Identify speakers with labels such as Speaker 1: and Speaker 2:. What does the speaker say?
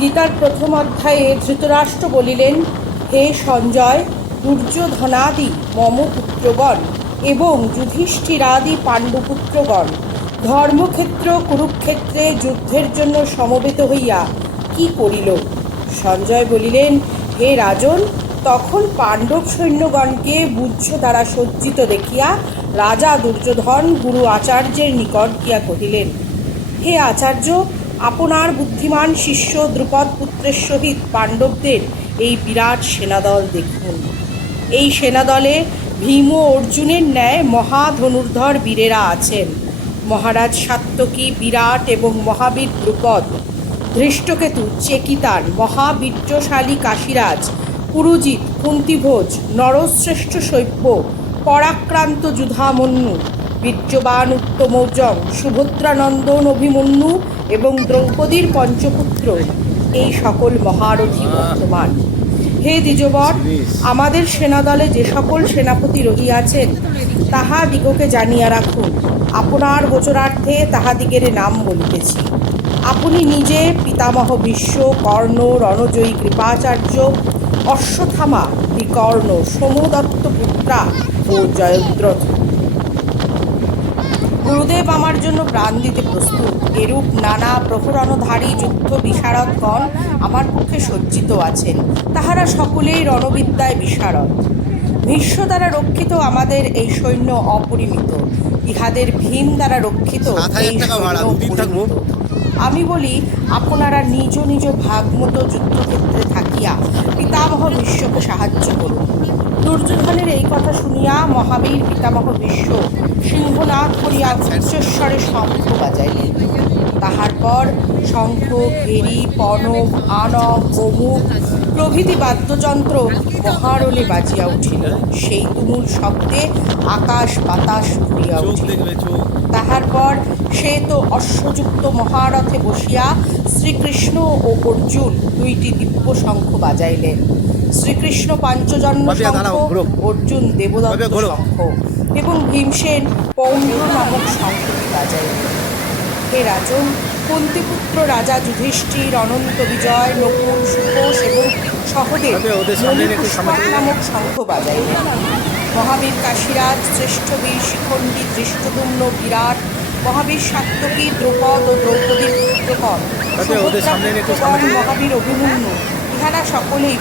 Speaker 1: গীতার প্রথম অধ্যায়ে ধৃতরাষ্ট্র বলিলেন, হে সঞ্জয় দুর্যোধনাদি মম পুত্রগণ এবং যুধিষ্ঠিরাদি পাণ্ডুপুত্রগণ, ধর্মক্ষেত্র, কুরুক্ষেত্রে যুদ্ধের জন্য সমবেত হইয়া কি করিল? সঞ্জয় বলিলেন, হে রাজন, তখন পাণ্ডব সৈন্যগণকে বুজ্জ দ্বারা সজ্জিত দেখিয়া রাজা দুর্যোধন গুরু আচার্যের নিকট গিয়া কহিলেন, হে আচার্য আপনার বুদ্ধিমান শিষ্য দ্রুপদ পুত্রের সহিত পাণ্ডবদের এই বিরাট সেনাদল দেখুন। এই সেনাদলে ভীম অর্জুনের ন্যায় মহাধনুর্ধর বীরেরা আছেন। মহারাজ সাত্যকী, বিরাট এবং মহাবীর দ্রুপদ, ধৃষ্টকেতু চেকিতান মহাবীর্যশালী কাশীরাজ পুরুজিৎ কুন্তিভোজ, নরশ্রেষ্ঠ শৈব্য পরাক্রান্ত যুধামন্যু বীর্যবান উত্তমৌজং, সুভদ্রানন্দন অভিমন্যু এবং দ্রৌপদীর পঞ্চপুত্র, এই সকল মহারথী বর্তমান। হে দ্বিজবর, আমাদের সেনাদলে যে সকল সেনাপতি রহিয়াছেন তাহাদিগকে জানিয়া রাখুন। আপনার গোচরার্থে তাহাদিগের নাম বলিতেছি। আপনি নিজে পিতামহ বিশ্ব, কর্ণ, রণজয়ী কৃপাচার্য অশ্বথামা বিকর্ণ সোমদত্ত পুত্রা ও জয়দ্রথ। গুরুদেব আমার জন্য প্রাণ দিতে প্রস্তুত। এরূপ নানা প্রহরণধারী যুদ্ধ বিশারদগণ আমার পক্ষে সজ্জিত আছেন। তাহারা সকলেই রণবিদ্যায় বিশারদ। ভীষ্ম দ্বারা রক্ষিত আমাদের এই সৈন্য অপরিমিত। ইহাদের ভীম দ্বারা রক্ষিত এই সৈন্য। আমি বলি আপনারা নিজ নিজ ভাগমতো যুদ্ধক্ষেত্রে থাকিয়া পিতামহ বিশ্বকে সাহায্য করুন। দুর্যোধনের এই কথা শুনিয়া মহাবীর পিতামহ বিশ্ব সিংহনাথ করিয়া উচ্চস্বরে শঙ্খ বাজাইলেন। তাহার পর শঙ্খ ভেরি পণব আনব অমুক প্রভৃতি বাদ্যযন্ত্র মহারণে বাজিয়া উঠিল। সেই তুমুল শব্দে আকাশ বাতাস
Speaker 2: চোখ
Speaker 1: উঠিল। তাহার পর সে তো অশ্বযুক্ত মহারথে বসিয়া শ্রীকৃষ্ণ ও অর্জুন দুইটি দিব্য শঙ্খ বাজাইলেন। শ্রীকৃষ্ণ পাঞ্চজন্ম শঙ্খ অর্জুন দেবদত্ত শঙ্খ এবং ভীমসেন পৌণ্ড নামক শঙ্খটি বাজাইলেন। হে রাজন। কুন্তিপুত্র রাজা যুধিষ্ঠির অনন্ত বিজয় নকুল সুকোষ এবং সহদেব
Speaker 2: সামনে-
Speaker 1: নামক শঙ্খ বাজাইলেন মহাবীর কাশীরাজ শ্রেষ্ঠ বীর শিখণ্ডী দৃষ্টদুম্ন বিরাট মহাবীর সাত্যকী দ্রৌপদ ও দ্রৌপদীর পুত্রকর
Speaker 2: সামনে-
Speaker 1: মহাবীর অভিমন্যু। ইহারা সকলেই